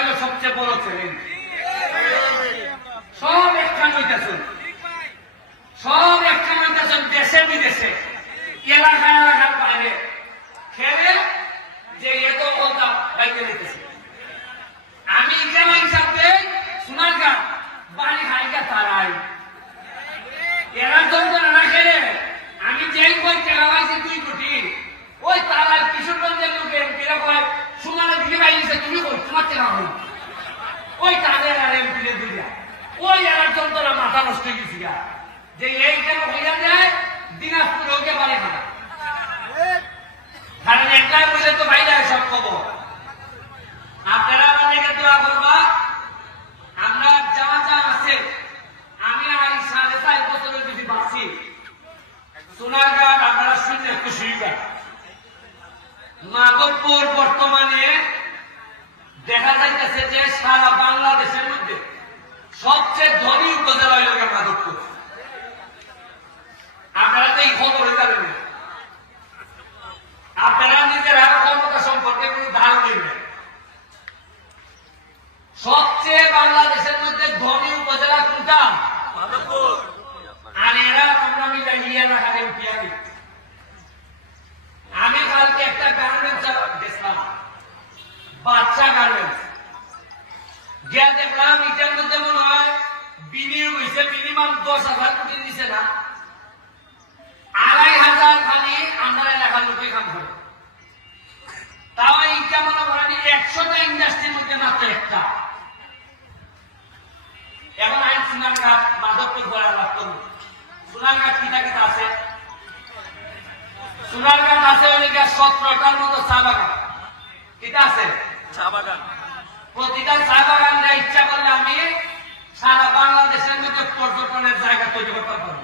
হলো সবচেয়ে বড় চ্যালেঞ্জ সব একখান হইতেছেন সব একখান হইতেছেন দেশে বিদেশে। এলাকা এলাকার বাইরে। খেলে যে এত কথা বাইকে নিতেছে আমি এখানে হিসাব সোনার গা বাড়ি হাইকা তারাই। এরা যন্ত্র না খেলে, আমি যেই কই টাকা পাইছি দুই কোটি। ওই তারাই কিশোরগঞ্জের লোকে এমপিরা কয় সোনার দিকে তুমি কই তোমার টাকা হই ওই তাদের আর ওই এলার যন্ত্রটা মাথা নষ্ট হয়ে গেছি। যে এইখানে হইয়া যায় দিনাজপুর ওকে বাড়ি খানা কারণ তো সব খবর আপনারা আমাদেরকে দোয়া করবা আমরা যা যা আছে আমি আর সাড়ে চার বছরের যদি বাঁচি সোনারঘাট আপনারা শুনলে হইবেন মাধবপুর বর্তমানে দেখা যাইতেছে যে সারা বাংলাদেশের মধ্যে সবচেয়ে ধনী উপজেলা গিয়ে মাধবপুর আপনারা তো এই খবরে জানেন আপনারা নিজেরা ক্ষমতা সম্পর্কে কোনো ধারণা নেই। সবচেয়ে বাংলাদেশের মধ্যে ধনী উপজেলা কোনটা? আর এরা আমরা মিলে নিয়ে রাখা এমপিআরি আমি কালকে একটা গার্মেন্টস বাচ্চা গার্মেন্টস গিয়া হয় বিনিয়োগ হয়েছে মিনিমাম দশ হাজার কোটি দিছে না। আড়াই কিটা আছে। চা বাগান। প্রতিটা চা বাগান ইচ্ছা করলে আমি সারা বাংলাদেশের মধ্যে পর্যটনের জায়গা তৈরি করতে পারব।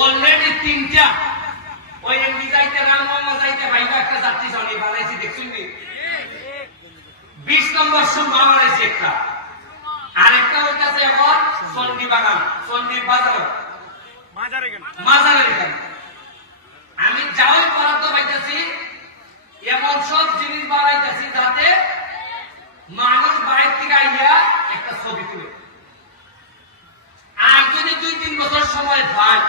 অলরেডি তিনটা। ওই এমপি যাইতে রামগঙ্গা যাইতে ভাইবা একটা যাত্রী চলে বানাইছি দেখছেন নি বিশ নম্বর সুমা বানাইছি একটা আরেকটা হইতাছে এখন চন্ডী বাগান চন্ডী বাজার। মাজারে এখানে। আমি যাওয়াই বরাদ্দ পাইতেছি এমন সব জিনিস বানাইতেছি যাতে মানুষ বাইরে থেকে আইয়া একটা ছবি তুলে। আর যদি দুই তিন বছর সময় পায়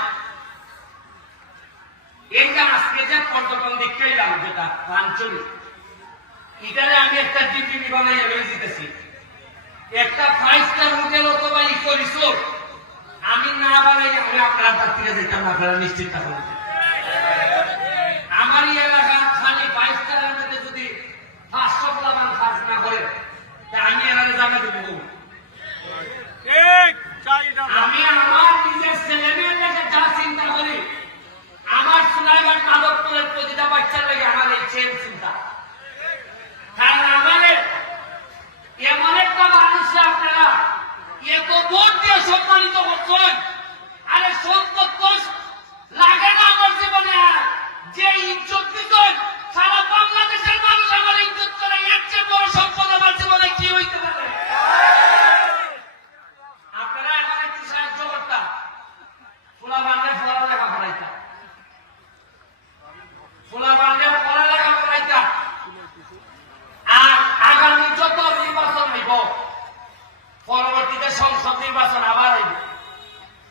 এইটা আজকে যে পর্যটন দেখতে এলাম, যেটা আঞ্চলিক এটারে আমি একটা ডিপিপি বানাই আমি দিতেছি। একটা ফাইভ স্টার হোটেল অথবা ইকো রিসোর্ট আমি না বানাই আমি আপনার তার থেকে যেতাম আপনারা নিশ্চিত থাকুন। আমার এলাকা খালি ফাইভ স্টারের মধ্যে যদি পাঁচশো প্লাবান কাজ না করে তা আমি এনারে জানা দেবো ঠিক চাহিদা আমি আমার নিজের ছেলে মেয়ের লেগে যা চিন্তা করি আমার সোনাইবার মাধবপুরের প্রতিটা বাচ্চার লেগে আমার এই চেন চিন্তা কারণ আমাদের এমন একটা মানুষে আপনারা এত ভোট দিয়ে সম্মানিত করছেন আরে সম্পদ লাগে না আমার জীবনে আর যে ইজ্জত দিতেন সারা বাংলাদেশের মানুষ আমার ইজ্জত করে এর চেয়ে বড় সম্পদ আমার জীবনে কি হইতে পারে আপনারা এখন একটু সাহায্য করতাম ফুলা বান্ধে ফুলা লেখা পড়াইতাম ফুলা বান্ধে ফুলা লেখা পড়াইতাম আর আগামী যত নির্বাচন হইব পরবর্তীতে সংসদ নির্বাচন আবার হইব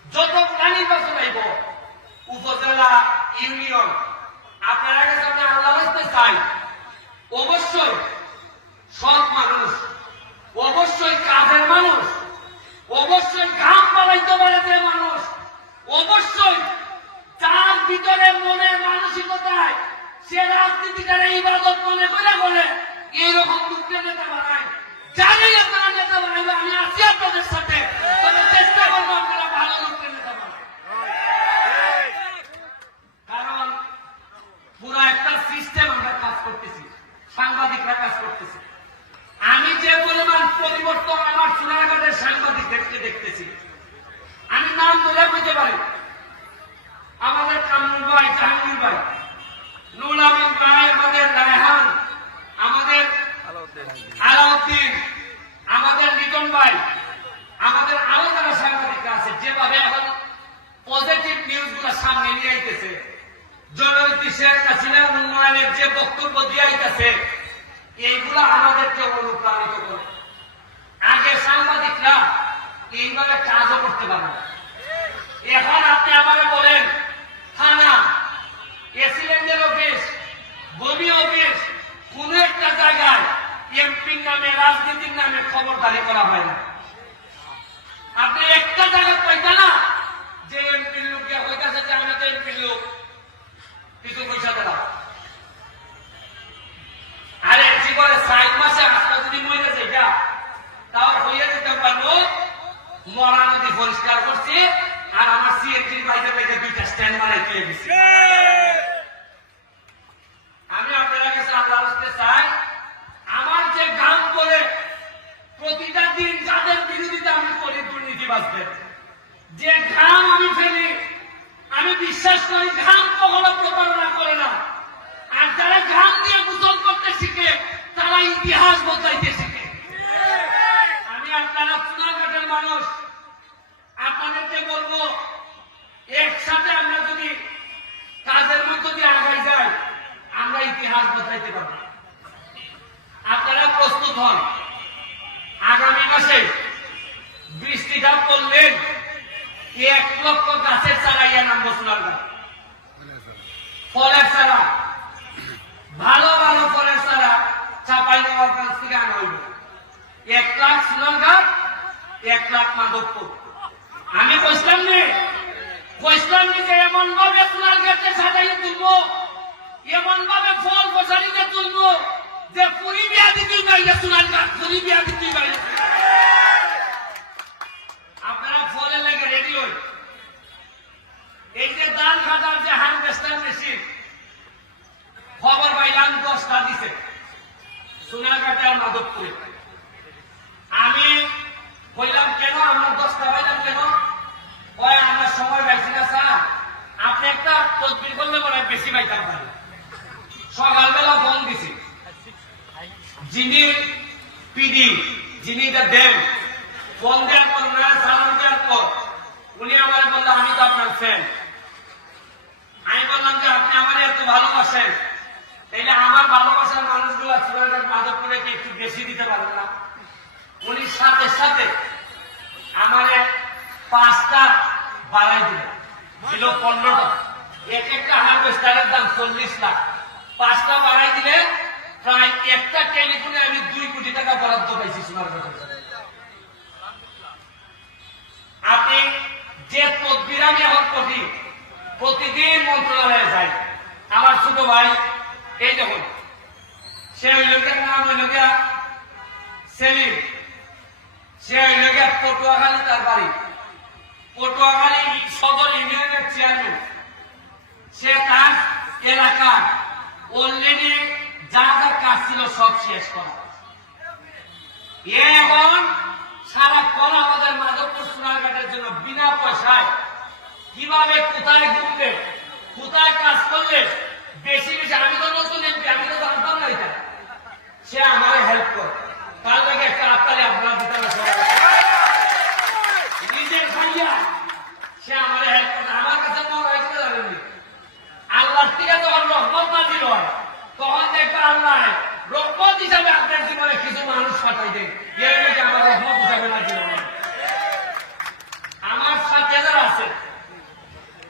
যতগুলা নির্বাচন হইব উপজেলা ইউনিয়ন আপনারা কাছে আমি আল্লাহ হইতে চাই অবশ্যই সৎ মানুষ, অবশ্যই কাজের মানুষ, অবশ্যই গ্রাম পালাইতে পারে যে মানুষ, অবশ্যই তার ভিতরে মনে মানসিকতায় সে রাজনীতিকারে ইবাদত মনে করে বলে, এইরকম দুঃখে নেতা বানায়। জানি আপনারা নেতা বানাইবে, আমি আছি আপনাদের সাথে তবে চেষ্টা করব আপনারা ভালো লোককে নেতা বানায় কারণ পুরো একটা সিস্টেম আমরা কাজ করতেছি সাংবাদিকরা কাজ করতেছি আমি যে পরিমাণ পরিবর্তন আমার সোনারঘাটের সাংবাদিক দেখতে দেখতেছি আমি নাম ধরে বুঝতে পারি আমাদের কামরুল ভাই জাহাঙ্গীর ভাই নুল আমিন ভাই আমাদের রায়হান আমাদের আলাউদ্দিন আমাদের লিটন ভাই আমাদের আরও যারা সাংবাদিকরা আছে যেভাবে এখন পজিটিভ নিউজগুলো সামনে নিয়ে আইতেছে জননীতি আইতেছে এইগুলা আমাদেরকে অনুপ্রাণিত করে। আগে সাংবাদিকরা এইভাবে কাজও করতে পারে এখন আপনি আমাকে বলেন, থানা এসিলেন্ডের অফিস, বমি অফিস, কোন একটা জায়গায় এমপির নামে, রাজনীতির নামে খবরদারি করা হয় না। আপনি একটা জায়গায় পাইতা না, যে এমপির লোক গিয়া কইতাছে যে, আমি তো এমপির লোক, কিছু পয়সা দেওয়া আরে জীবনে সাইড মাসে আসলে যদি মরে যেটা তাও হইয়া যেতে পারব মরা নদী পরিষ্কার করছি আর আমার সিএনজির বাইরে বাইরে দুইটা স্ট্যান্ড বানাই দিয়ে দিছি আমি আপনার কাছে আল্লাহ রাস্তে চাই আমার যে গান করে প্রতিটা দিন যাদের বিরোধিতা আমি করি দুর্নীতিবাজদের যে ঘাম আমি ফেলি আমি বিশ্বাস করি ঘাম কখনো প্রতারণা করে না আর যারা ঘাম দিয়ে গোসল করতে শিখে তারা ইতিহাস বদলাইতে শিখে আমি আপনারা চুনাঘাটের মানুষ আপনাদেরকে বলব একসাথে আমরা যদি কাজের মধ্য দিয়ে আগাই যাই আমরা ইতিহাস বদলাইতে পারব আপনারা প্রস্তুত হন আগামী মাসে বৃষ্টিটা পড়লেন এক লক্ষ গাছের চারাইয়া নামবো সোনারগাঁ ফলের চারা। ভালো ভালো ফলের চারা চাপাই নেওয়ার কাছ থেকে আনা হইব এক লাখ সোনারঘাট এক লাখ মাধবপুর। আমি কইসলাম নে। কইসলাম নে যে এমন ভাবে সোনারঘাটকে সাজাইয়ে তুলবো। এমন ভাবে ফল বসারিতে তুলবো যে পুরি বিয়া দিতে পাইলে সোনারঘাট পুরি বিয়া দিতে পাইলে এই যে দান খাটার যে হারভেস্টার মেশিন খবর পাইলাম দশটা দিছে। সোনারঘাটে আর মাধবপুরে। আমি বললাম কেন? আমরা দশটা পাইলাম কেন? কয়, আমরা সময় পাইছি না, স্যার। আপনি একটা তদবির করলে মনে বেশি পাইতাম পারি সকালবেলা ফোন দিছি। যিনি পিডি, যিনি এটা দেন ফোন দেওয়ার পর উনি আমার বলল, আমি তো আপনার ফ্যান আমি বললাম যে, আপনি আমার এত ভালোবাসেন। তাইলে আমার ভালোবাসার মানুষগুলো চুরাঘাট মাধবপুরে একটু বেশি দিতে পারেন না? উনি সাথে সাথে আমার পাঁচটা বাড়াই দিল। দিল পনেরোটা। এক একটা হারভেস্টারের দাম চল্লিশ লাখ পাঁচটা বাড়াই দিলে প্রায় একটা টেলিফোনে আমি দুই কোটি টাকা বরাদ্দ পাইছি আপনি যে তদবির আমি এখন করি প্রতিদিন মন্ত্রণালয়ে যাই। আমার ছোট ভাই, এই দেখুন, সে লোকের নাম ওই সেলিম। সে ওই পটুয়াখালী তার বাড়ি। পটুয়াখালী সদর ইউনিয়নের চেয়ারম্যান সে তার এলাকার অলরেডি যা যা কাজ ছিল সব শেষ করা। এ সারা সারাক্ষণ আমাদের মাধবপুর সোনারঘাটের জন্য বিনা পয়সায় কীভাবে কোথায় ঘুরবে, কোথায় কাজ করলে বেশি বেশি আমি তো নতুন এমপি, আমি তো জানতাম না এটা। সে আমার হেল্প করে। তার একটা আত্মারে আপনার দিতে। নিজের ভাইয়া, সে আমার হেল্প করে আমার কাছে থেকে রহমত নাজিল হয়, তখন দেখবে আল্লাহ রহমত হিসাবে আপনার জীবনে কিছু মানুষ পাঠাই দেন এর মধ্যে আমার রহমত হিসাবে নাজিল হয়। আমার সাথে যারা আছে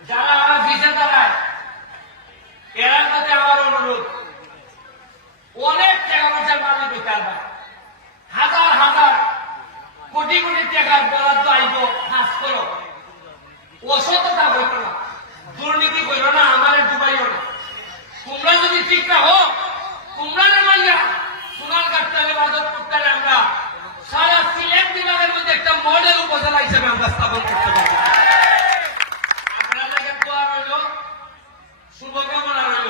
যারা আমার ভিসে দাঁড়ায় এরা কাছে আমার অনুরোধ অনেক টাকা পয়সার মালিক হইতে পারবা হাজার হাজার কোটি কোটি টাকার বরাদ্দ আইব কাজ করো অসততা হইত না দুর্নীতি কইল না আমারে ডুবাইও না তোমরা যদি ঠিক না হোক তোমরা না মাইয়া সোনার কাটতালে বাদত করতালে আমরা সারা সিলেট বিভাগের মধ্যে একটা মডেল উপজেলা হিসেবে আমরা স্থাপন করতে পারব আপনাদেরকে দোয়া রইল শুভকামনা রইল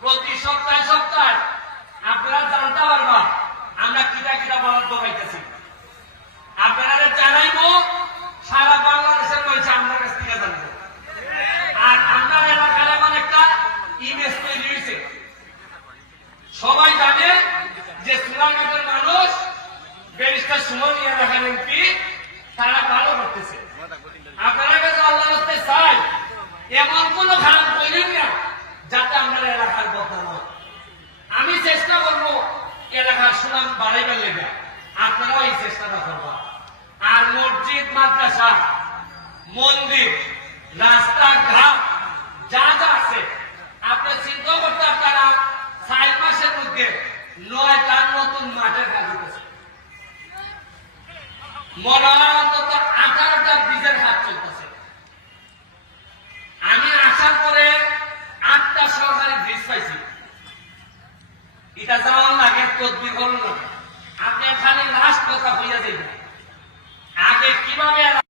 প্রতি সপ্তাহে সপ্তাহে আপনারা জানতে পারবা আমরা কিটা কিটা বরাদ্দ পাইতেছি আপনারা জানাইবো সারা বাংলাদেশের মানুষ আপনার কাছ থেকে জানব আর আপনার এলাকার এমন একটা ইমেজ তৈরি হয়েছে সবাই জানে যে সুনারঘাটের মানুষ ব্যারিস্টার সুমন নিয়ে দেখেন এমপি তারা ভালো করতেছে আপনারা কাছে আল্লাহ রাস্তে চাই এমন কোন খারাপ করেন না যাতে আপনার এলাকার বদনাম হয় আমি চেষ্টা করব এলাকার সুনাম বাড়াইবার লেগে। আপনারাও এই চেষ্টাটা করবা। আর মসজিদ, মাদ্রাসা, মন্দির, রাস্তাঘাট, যা যা আছে, আপনি চিন্তা করতে আপনারা চার মাসের মধ্যে নয়টা নতুন মাঠের কাজ হয় অন্তত আঠারোটা বীজের হাত চলতেছে। আমি আসার পরে আটটা সরকারি ব্রিজ পাইছি। এটা যেমন লাগে আপনি খালি লাস্ট কথা হইয়া দিবেন আগে কীভাবে